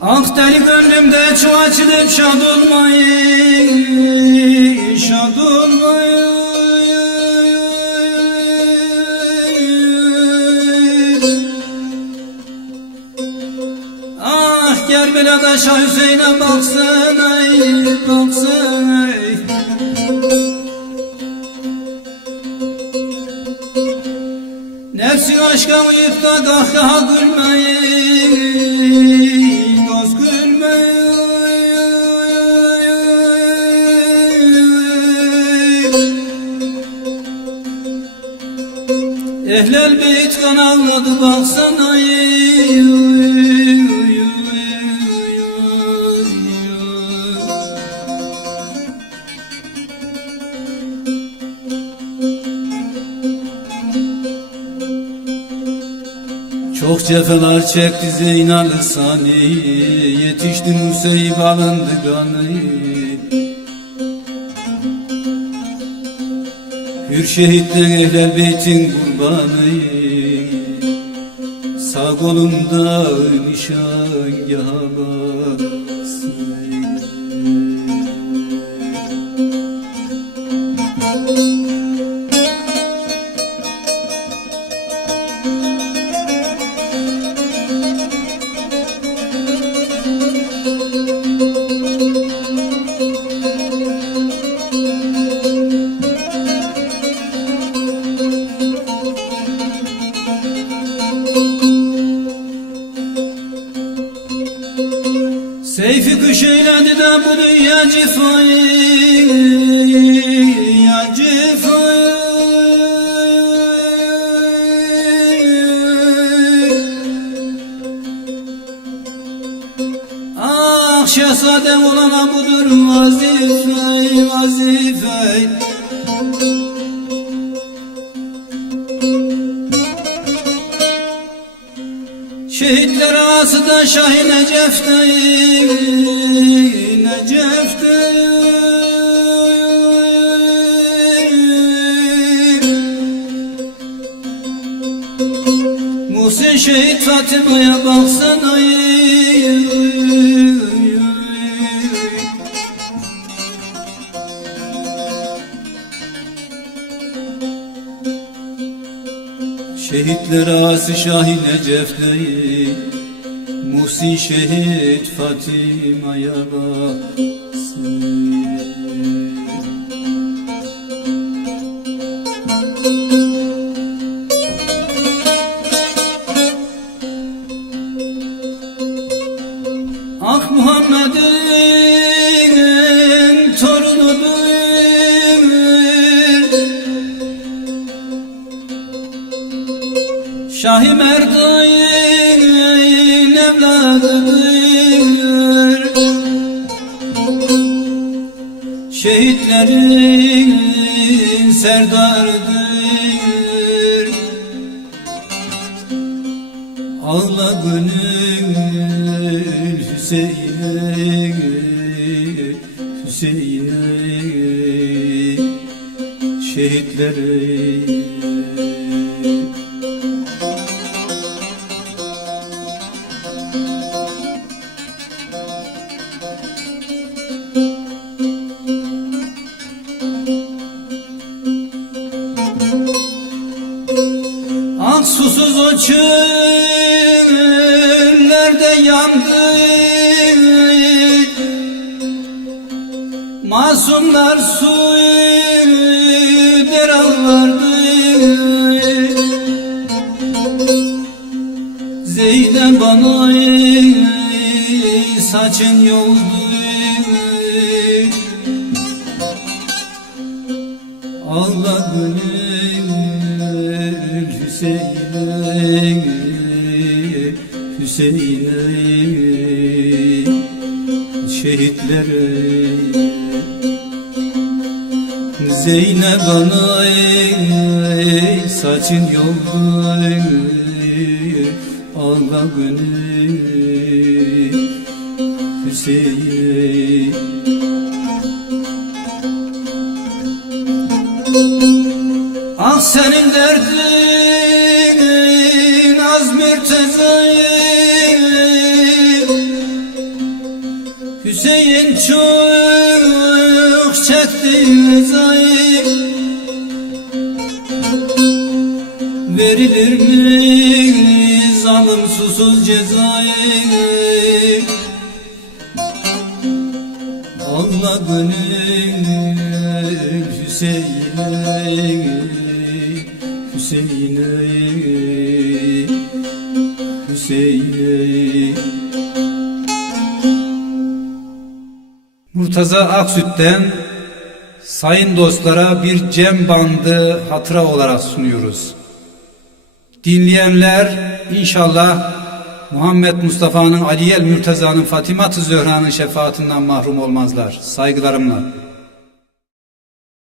Ah deli gönlümde açılıp şad olmayı, şad olmayı. Ah Kerbela'da Şah Hüseyin'e baksana, baksana. Nefsi aşka uyup da kahkaha gülmeyi, dost gülmeyi. Ehlel beyt kan ağladı baksana. Çok cefalar çekti Zeynal-ı Sani, yetişti Museyib alındı kanı. Hür şehitler ehlel beytin kurbanı, sağ kolumda nişangâha baksın. Seyfi kış eyledi de bu dünya cifayı, ya cifayı. Ah şehzadem olana budur vazife, vazife. Şehitler ağası da Şah-ı Necef'te, Necef'te. Muhsin şehit Fatıma'ya baksana. Şehitler ağası Şah-ı Necef'te, Muhsin şehit Fatıma'ya baksın. Ah Muhammed'in torunudur, Şah-ı Merdan'ın evladıdır. Şehitlerin serdarıdır. Ağla gönül Hüseyin'e, Hüseyin'e, şehitlere. Ah susuz o çöllerde yandı, masumlar suyu der ağlardı. Zeynep bana saçın yoldu, ağla gönül Hüseyin'e, Hüseyin'e. şehitlere. Zeynep ana saçın yoldu, ağla gönül Hüseyin. Ah senin derdin az mürtezayım, Hüseyin çok çekti rızayı. Verilir mi zalimsuzsuz cezayı? Allah gönül Hüseyin'e, Hüseyin'e, Hüseyin'e. Murtaza Aksüt'ten sayın dostlara bir cem bandı hatıra olarak sunuyoruz. Dinleyenler inşallah Muhammed Mustafa'nın, Ali el Mürteza'nın, Fatıma-ı Zöhra'nın şefaatinden mahrum olmazlar. Saygılarımla.